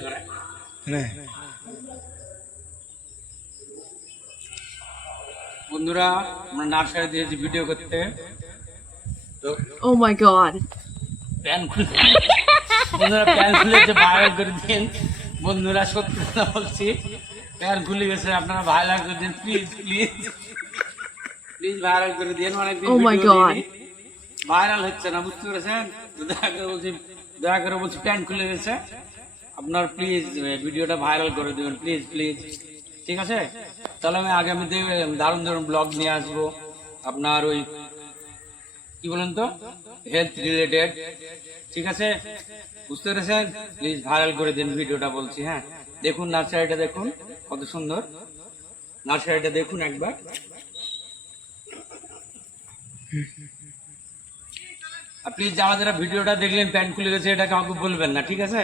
হ্যাঁ। বন্ধুরা আমরা নার্সারি দিয়েছি ভিডিও করতে তো Oh my god. প্যান খুলে বন্ধুরা প্যান খুলেছে ভাইরাল করে দিন বন্ধুরা সত্যি কথা বলছি প্যান খুলে গেছে আপনারা ভাইরাল করে দিন প্লিজ প্লিজ প্লিজ ভাইরাল করে দিন অনেকদিন Oh my God. ভাইরাল হচ্ছে না বুঝতে পেরেছেন? দয়া করে বলছি দয়া করে বলছি প্যান খুলে গেছে। আপনার প্লিজ ভিডিওটা ভাইরাল করে দেবেন প্লিজ প্লিজ ঠিক আছে? তাহলে আমি আগামীতে দারুণ দারুণ ব্লগ নিয়ে আসব। আপনার ওই, কি বলেন তো? হেলথ রিলেটেড ঠিক আছে? বুঝতে পেরেছেন? প্লিজ ভাইরাল করে দিন ভিডিওটা বলছি হ্যাঁ? দেখুন নার্সারিটা দেখুন, কত সুন্দর। নার্সারিটা দেখুন একবার। প্লিজ যারা যারা ভিডিওটা দেখলেন প্যান্ট খুলে গেছে এটা কাউকে বলবেন না, ঠিক আছে?